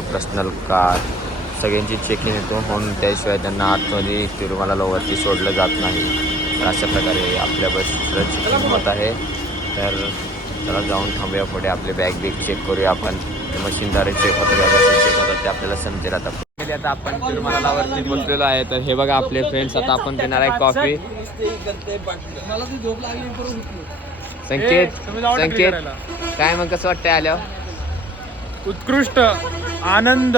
किंवा personal car सगळ्यांची checking येतो होऊन त्याशिवाय त्यांना आतमध्ये तिरुमला वरती सोडलं जात नाही. तर अशा प्रकारे आपल्या बसचं चेकिंग होत आहे. तर त्याला जाऊन थांबूया पुढे. आपले बॅग बिग चेक करूया आपण. मशीनद्वारे चेक होतं चेक होतं ते आपल्याला समजेल आता. आता आपण तिरुमला वरती बोललेलो आहे. तर हे बघा आपले फ्रेंड्स आता आपण पिणार आहे कॉफी संकेत संकेत. काय मग कसं वाटतंय आल्यावर? उत्कृष्ट आनंद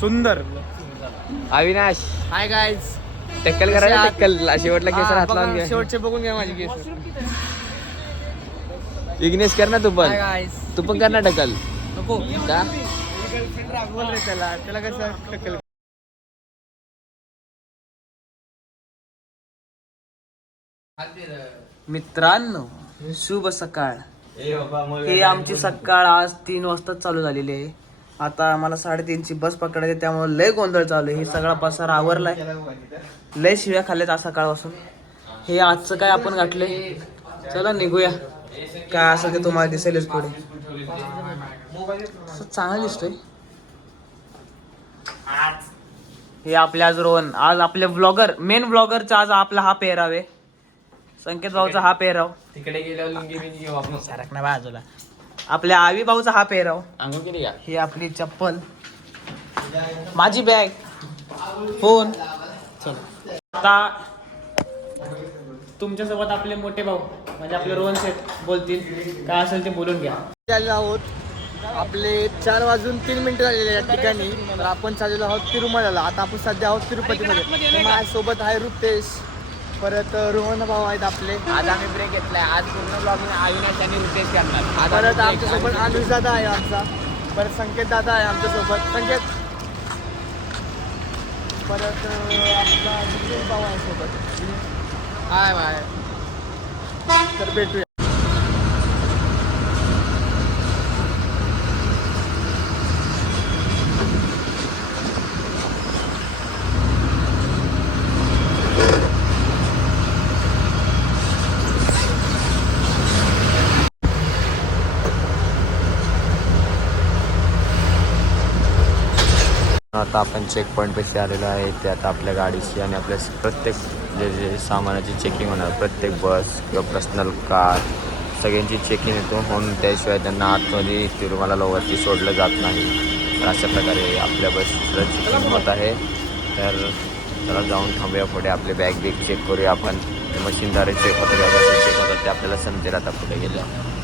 सुंदर. अविनाश. हाय गाईज टक्कल करायला टक्कल. शेवटला केसर हात लावून घ्या शेवटचे बघून घ्या माझी केस. विघ्नेश कर ना तू पण. तू पण कर ना टक्कल. नको. का त्याला. कसं टक्कल मित्रांनो शुभ सकाळ. ही आमची सकाळ आज तीन वाजता चालू झालेली आहे. आता आम्हाला साडेतीनची बस पकडायची त्यामुळे लय गोंधळ चालू आहे. ही सगळा पसारा आवरलाय. लय शिव्या खाल्ल्यात आज सकाळपासून. हे आजचं काय आपण गाठले चला निघूया. काय असं ते तुम्हाला दिसेलच पुढे. चांगलं दिसतोय. हे आपले आज रोहन. आज आपले ब्लॉगर मेन ब्लॉगरचा आज आपला हा पेहराव आहे. संकेत भाऊचा हा पेहराव. तिकडे गेल्यावर लुंगी बिंगी घेऊ आपण. सरक ना बाजूला. आपल्या आवी भाऊचा हा पेहराव. का? ही आपली चप्पल. माझी बॅग फोन. आता तुमच्यासोबत आपले मोठे भाऊ म्हणजे आपले रोहन शेठ बोलतील. काय असेल ते बोलून घ्या. चाललो आहोत. आपले चार वाजून तीन मिनिटं झालेले या ठिकाणी. तर आपण चाललेलो आहोत तिरुमलाला आता आपण सध्या आहोत तिरुपतीमध्ये. तर माझ्यासोबत आहे रुपेश. परत रोहन भाऊ आहेत आपले. आज आम्ही ब्रेक घेतलाय. आज पूर्ण ब्लॉगिंग अविनाश आणि रितेश करणार. परत आमच्यासोबत अनुज दादा आहे आमचा. परत संकेत दादा आहे आमच्यासोबत. संकेत. परत अं, आपला विजय भाऊ आहे सोबत. Hi bye. तर भेटूया. आता आपण चेक पॉईंटपाशी आलेलो आहे. ते आता आपल्या गाडीची आणि आपल्या प्रत्येक जे जे सामानाची चेकिंग होणार प्रत्येक बस किंवा पर्सनल कार सगळ्यांची चेकिंग येतो होऊन त्याशिवाय त्यांना आतमध्ये तिरुमाला लोवरती सोडलं जात नाही. तर अशा प्रकारे आपल्या बसला चेकिंग होत आहे. तर त्याला जाऊन थांबूया पुढे. आपले बॅग बिग चेक करूया आपण. ते मशीनद्वारे चेक होतं चेक होतं. ते आपल्याला समजेल आता पुढे गेलं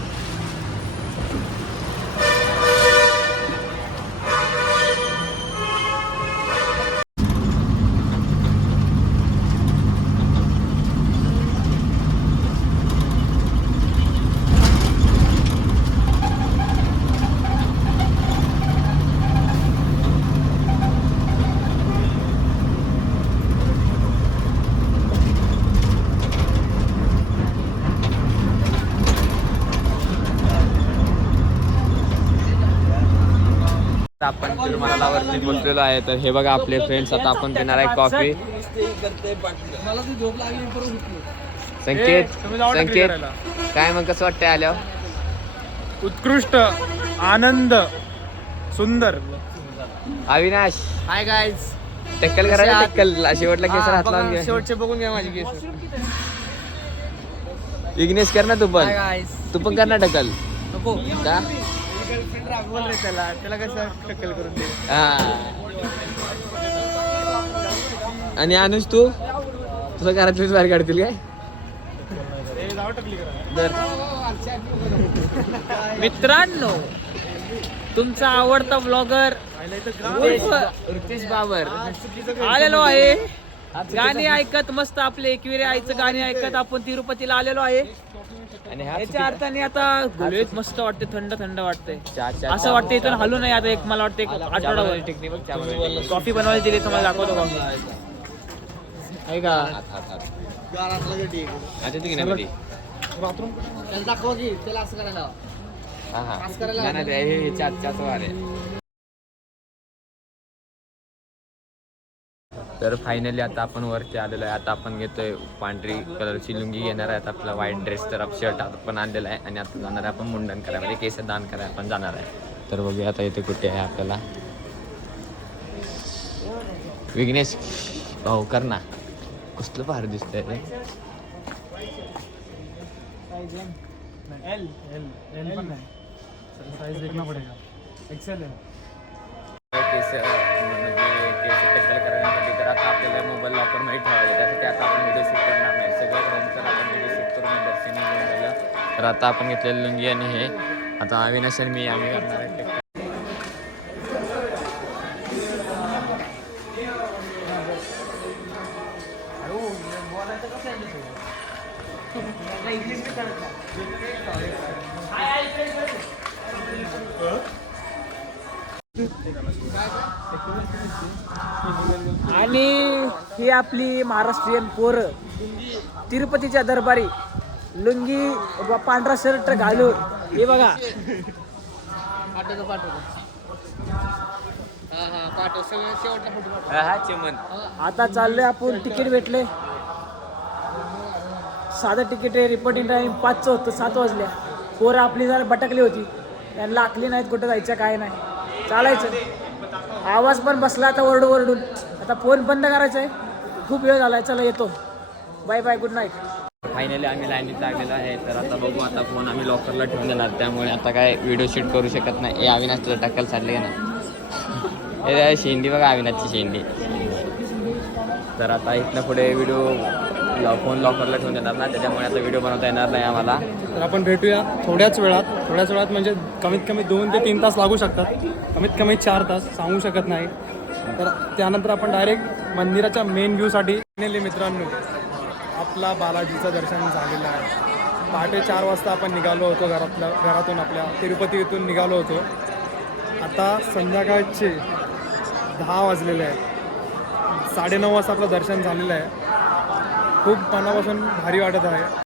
आता आपण तिरुमला वरती बोललेलो आहे. तर हे बघा आपले फ्रेंड्स आता आपण पिणार आहे कॉफी मला ती झोप लागली मी परत उठलो. संकेत संकेत. काय मग कसं वाटतंय आल्यावर? उत्कृष्ट आनंद सुंदर. अविनाश. हाय गाईज टक्कल करायला टक्कल. शेवटला केसर हात लावून घ्या शेवटचे बघून घ्या माझी केस. विघ्नेश कर ना तू पण. तू पण कर ना टक्कल. नको. का गर्लफ्रेंड रागवल रे त्याला. त्याला कसं टक्कल करून दे हा. आणि अनुज तू? तुझं घरातलीच बाहेर काढतील काय? मित्रांनो तुमचा आवडता ब्लॉगर रितेश बाबर. आलेलो आहे. गाणी ऐकत मस्त आपले एकविरे आईचं गाणी ऐकत आपण तिरुपतीला आलेलो आहे. आणि हा याच्या अर्थाने आता गुलवेत मस्त वाटते थंड थंड वाटते. असं वाटतं इथून हलू नाही आता एक मला वाटतं एक टेक्निक बनवायची. कॉफी बनवायला दिली तुम्हाला दाखवतो कॉफी. आहे का? हात, हात, हात. आता तू की नाही मध्ये? बाथरूम दाखवा की त्याला असं करायला. हा, हा. वार. तर फायनली आता आपण वरती आलेलो आहे. आता आपण घेतोय पांढरी कलरची लुंगी घेणार आहे. आता आपला व्हाईट ड्रेस तर शर्ट आपण आणलेला आहे. आणि आता जाणार आहे आपण मुंडन करायला म्हणजे केस दान करायला आपण जाणार आहे. तर बघूया आता इथे कुठे आहे आपल्याला. विघ्नेश भाऊ कर ना. कसलं भारी दिसतंय रे? एल एल एल पण नाही. साईज देखना पडेगा एक्सेल केस म्हणजे केस टक्कल करण्यासाठी तर आता आपल्याला मोबाईल लॉकरमध्ये त्यासाठी आता आपण व्हिडिओ शूट करणार नाही. सगळ्या रूमचं आपण व्हिडिओ शूट करून दर्शनी घेऊन गेलं तर आता आपण घेतलेलं लुंगी आणि हे. आता अविनाश आणि मी आम्ही करणार आहे आणि ही आपली महाराष्ट्रीयन पोरं. तिरुपतीच्या दरबारी लुंगी व पांढरा शर्ट घालून. हे बघा. पाठवतो हां हां हा चिमन आता चाललोय आपण तिकीट भेटले. साधं तिकीट आहे रिपोर्टिंग टाईम पाचचं होतं सात वाजल्या. पोरं आपली जरा भटकली होती. त्यांना आखली नाहीत कुठं जायचं काय नाही. चालायचं. आवाज पण बसला आता ओरडू ओरडून. आता फोन बंद करायचा आहे खूप वेळ झाला चला येतो. Bye bye good night finally आम्ही लाईनीत लागलेलो आहे तर आता बघू आता फोन आम्ही लॉकरला ठेवून देणार त्यामुळे आता काय व्हिडिओ शूट करू शकत नाही. हे अविनाश तुला टक्कल चालले ना? हे शेंडी बघा अविनाशची शेंडी. तर आता इथनं पुढे व्हिडिओ फोन लॉकरला ठेवून देणार ना त्याच्यामुळे आता व्हिडिओ बनवता येणार नाही आम्हाला. तर आपण भेटूया थोड्याच वेळात. थोड्याच वेळात म्हणजे कमीत कमी दोन ते तीन तास लागू शकतात. कमीत कमी चार तास सांगू शकत नाही. तर त्यानंतर आपण डायरेक्ट मंदिराच्या मेन व्ह्यूसाठी फायनली मित्रांनो. आपला बालाजीचं दर्शन झालेलं आहे. पहाटे चार वाजता आपण निघालो होतो घरातल्या घरातून आपल्या तिरुपती इथून निघालो होतो. आता संध्याकाळचे दहा वाजलेले आहेत. साडेनऊ वाजता आपलं दर्शन झालेलं आहे. खूप मनापासून भारी वाटत आहे.